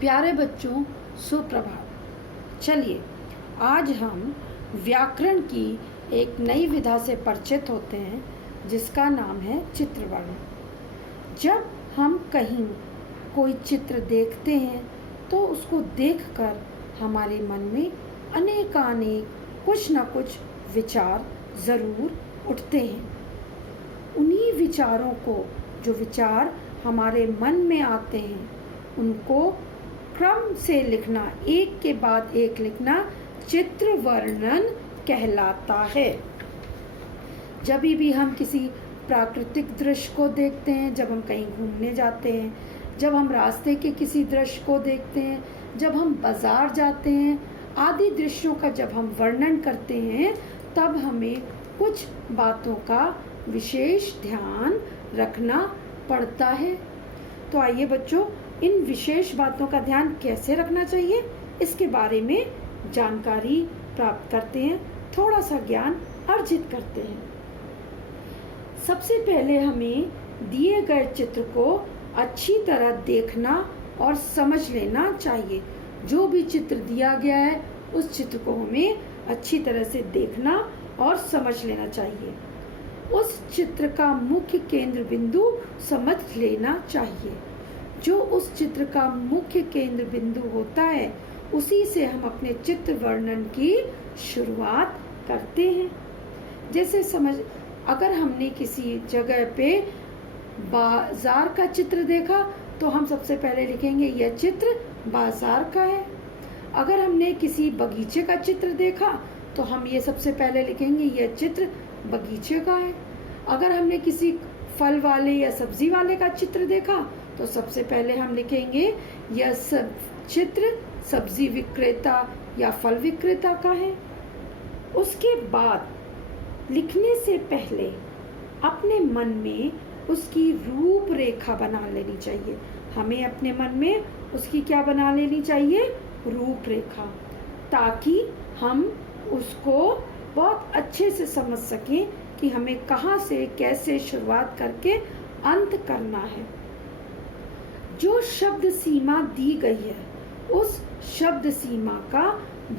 प्यारे बच्चों, सुप्रभात। चलिए आज हम व्याकरण की एक नई विधा से परिचित होते हैं जिसका नाम है चित्र वर्णन। जब हम कहीं कोई चित्र देखते हैं तो उसको देखकर हमारे मन में अनेकानेक कुछ न कुछ विचार ज़रूर उठते हैं। उन्हीं विचारों को, जो विचार हमारे मन में आते हैं, उनको क्रम से लिखना, एक के बाद एक लिखना चित्र वर्णन कहलाता है। जब भी हम किसी प्राकृतिक दृश्य को देखते हैं, जब हम कहीं घूमने जाते हैं, जब हम रास्ते के किसी दृश्य को देखते हैं, जब हम बाजार जाते हैं, आदि दृश्यों का जब हम वर्णन करते हैं, तब हमें कुछ बातों का विशेष ध्यान रखना पड़ता है। तो आइए बच्चों, इन विशेष बातों का ध्यान कैसे रखना चाहिए, इसके बारे में जानकारी प्राप्त करते हैं, थोड़ा सा ज्ञान अर्जित करते हैं। सबसे पहले हमें दिए गए चित्र को अच्छी तरह देखना और समझ लेना चाहिए। जो भी चित्र दिया गया है उस चित्र को हमें अच्छी तरह से देखना और समझ लेना चाहिए। उस चित्र का मुख्य केंद्र बिंदु समझ लेना चाहिए। जो उस चित्र का मुख्य केंद्र बिंदु होता है उसी से हम अपने चित्र वर्णन की शुरुआत करते हैं। जैसे अगर हमने किसी जगह पे बाजार का चित्र देखा तो हम सबसे पहले लिखेंगे यह चित्र बाजार का है। अगर हमने किसी बगीचे का चित्र देखा तो हम ये सबसे पहले लिखेंगे यह चित्र बगीचे का है। अगर हमने किसी फल वाले या सब्जी वाले का चित्र देखा तो सबसे पहले हम लिखेंगे यह चित्र सब्जी विक्रेता या फल विक्रेता का है। उसके बाद लिखने से पहले अपने मन में उसकी रूपरेखा बना लेनी चाहिए। हमें अपने मन में उसकी क्या बना लेनी चाहिए? रूपरेखा, ताकि हम उसको बहुत अच्छे से समझ सकें कि हमें कहाँ से कैसे शुरुआत करके अंत करना है। जो शब्द सीमा दी गई है उस शब्द सीमा का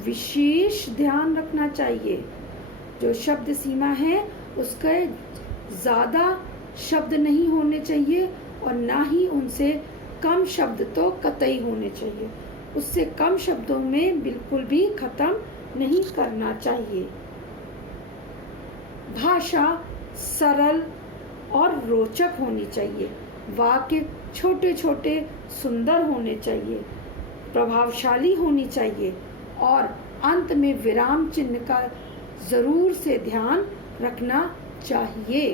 विशेष ध्यान रखना चाहिए। जो शब्द सीमा है उसके ज़्यादा शब्द नहीं होने चाहिए और ना ही उनसे कम शब्द तो कतई होने चाहिए। उससे कम शब्दों में बिल्कुल भी खत्म नहीं करना चाहिए। भाषा सरल और रोचक होनी चाहिए। वाक्य छोटे छोटे सुंदर होने चाहिए, प्रभावशाली होनी चाहिए और अंत में विराम चिन्ह का जरूर से ध्यान रखना चाहिए।